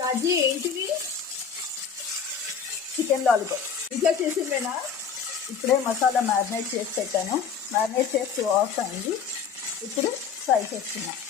రాజీ ఏంటివి? Chicken lollipop ఇట్లా చేసిందేనా? ఇప్పుడే మసాలా మ్యారినేట్ చేసి పెట్టాను. మ్యారినేట్ చేసి ఆఫ్ అయింది. ఇప్పుడు ఫ్రై చేస్తున్నాను.